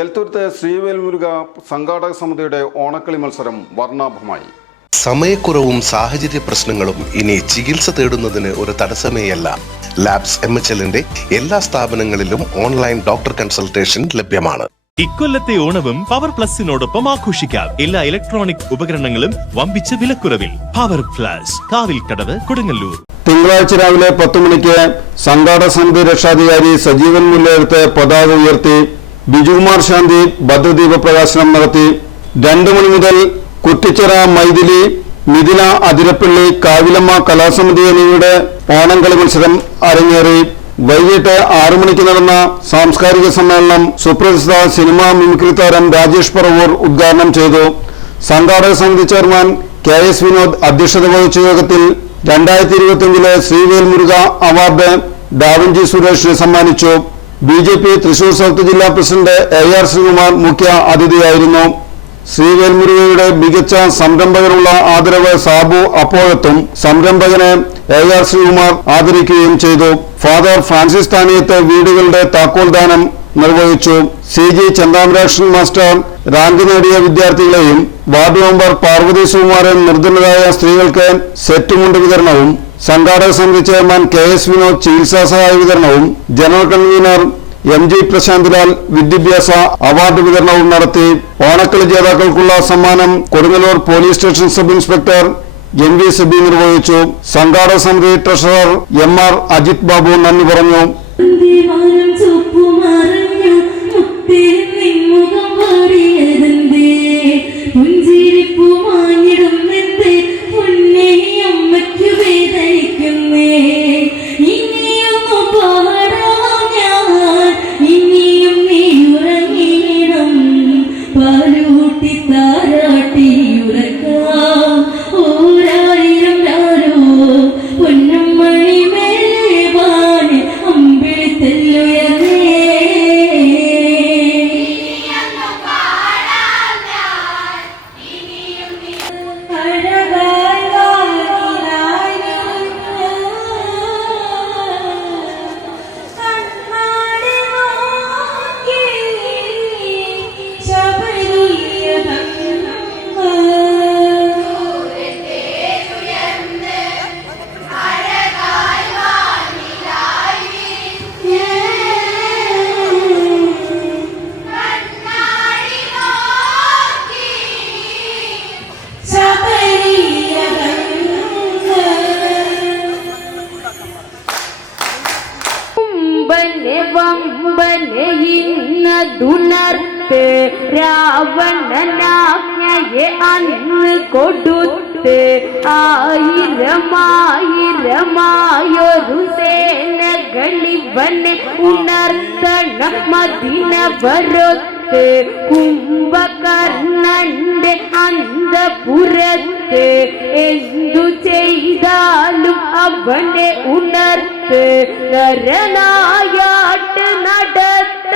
എൽത്തുരുത്ത് ശ്രീവേൽമുരുക സംഘാടക സമിതിയുടെ ഓണക്കളി മത്സരം വർണ്ണാഭമായി. സമയക്കുറവും സാഹചര്യ പ്രശ്നങ്ങളും ഇനി ചികിത്സ തേടുന്നതിന് ഒരു തടസ്സമേയല്ല. ലാബ്സ് MHLന്റെ എല്ലാ സ്ഥാപനങ്ങളിലും ഓൺലൈൻ ഡോക്ടർ കൺസൾട്ടേഷൻ ലഭ്യമാണ്. ഇക്കൊല്ലത്തെ ഓണവും പവർ പ്ലസിനോടൊപ്പം ആഘോഷിക്കാം. എല്ലാ ഇലക്ട്രോണിക് ഉപകരണങ്ങളും വമ്പിച്ച വിലക്കുറവിൽ. Power plus, Kavilkadavu, Kodungallur. തിങ്കളാഴ്ച രാവിലെ 10 മണിക്ക് സംഘാടക സമിതി രക്ഷാധികാരി സജീവൻ മുല്ലയെടുത്ത് പതാക ഉയർത്തി ബിജുകുമാർ ശാന്തി ഭദ്രദീപ പ്രകാശനം നടത്തി. 2 മണി മുതൽ കുറ്റിച്ചിറ മൈഥിലി, മിഥില അതിരപ്പള്ളി, കാവിലമ്മ കലാസമിതി എന്നിവയുടെ ഓണംകളി മത്സരം അരങ്ങേറി. വൈകിട്ട് 6 മണിക്ക് നടന്ന സാംസ്കാരിക സമ്മേളനം സുപ്രസിദ്ധ സിനിമാ മിമിക്രി താരം രാജേഷ് പറവൂർ ഉദ്ഘാടനം ചെയ്തു. സംഘാടക സമിതി ചെയർമാൻ KS വിനോദ് അധ്യക്ഷത വഹിച്ച യോഗത്തിൽ 2025 ശ്രീവേൽമുരുക അവാർഡ് ഡാവിഞ്ചി സുരേഷിന് സമ്മാനിച്ചു. BJP തൃശൂർ സൗത്ത് ജില്ലാ പ്രസിഡന്റ് AR ശ്രീകുമാർ മുഖ്യ അതിഥിയായിരുന്നു. ശ്രീവേൽമുരുകയുടെ മികച്ച സംരംഭകരുള്ള ആദരവ് സാബു അപ്പോഴത്തും സംരംഭകനെ AR ശ്രീകുമാർ ആദരിക്കുകയും ചെയ്തു. ഫാദർ ഫ്രാൻസിസ് താനിയത്ത് വീടുകളുടെ താക്കോൽദാനം നിർവഹിച്ചു. CG ചന്താമരാക്ഷൻ മാസ്റ്റർ റാങ്ക് നേടിയ വിദ്യാർത്ഥികളെയും വാർഡ് മെമ്പർ പാർവതി സുകുമാരൻ നിർധനരായ സ്ത്രീകൾക്ക് സെറ്റ് മുണ്ട് വിതരണവും, സംഘാടക സമിതി ചെയർമാൻ KS വിനോദ് ചികിത്സാ സഹായ വിതരണവും, ജനറൽ കൺവീനർ MG പ്രശാന്ത്ലാൽ വിദ്യാഭ്യാസ അവാർഡ് വിതരണവും നടത്തി. ഓണക്കളി ജേതാക്കൾക്കുള്ള സമ്മാനം Kodungallur police station sub inspector MV സബി നിർവഹിച്ചു. സംഘാടക സമിതി ട്രഷറർ MR അജിത് ബാബു നന്ദി പറഞ്ഞു. ുണർത്ത് രാവണനാജ്ഞയെ അന്ന് കൊടുത്ത് ആയിരമായൊരു സേനകളിവനെ ഉണർത്തണം മദിന വരത്ത്. കുംഭകർണന്റെ അന്തപുരത്ത് എന്തു ചെയ്താലും അവനെ ഉണർത്ത്. നരനായാട്ട് നടത്ത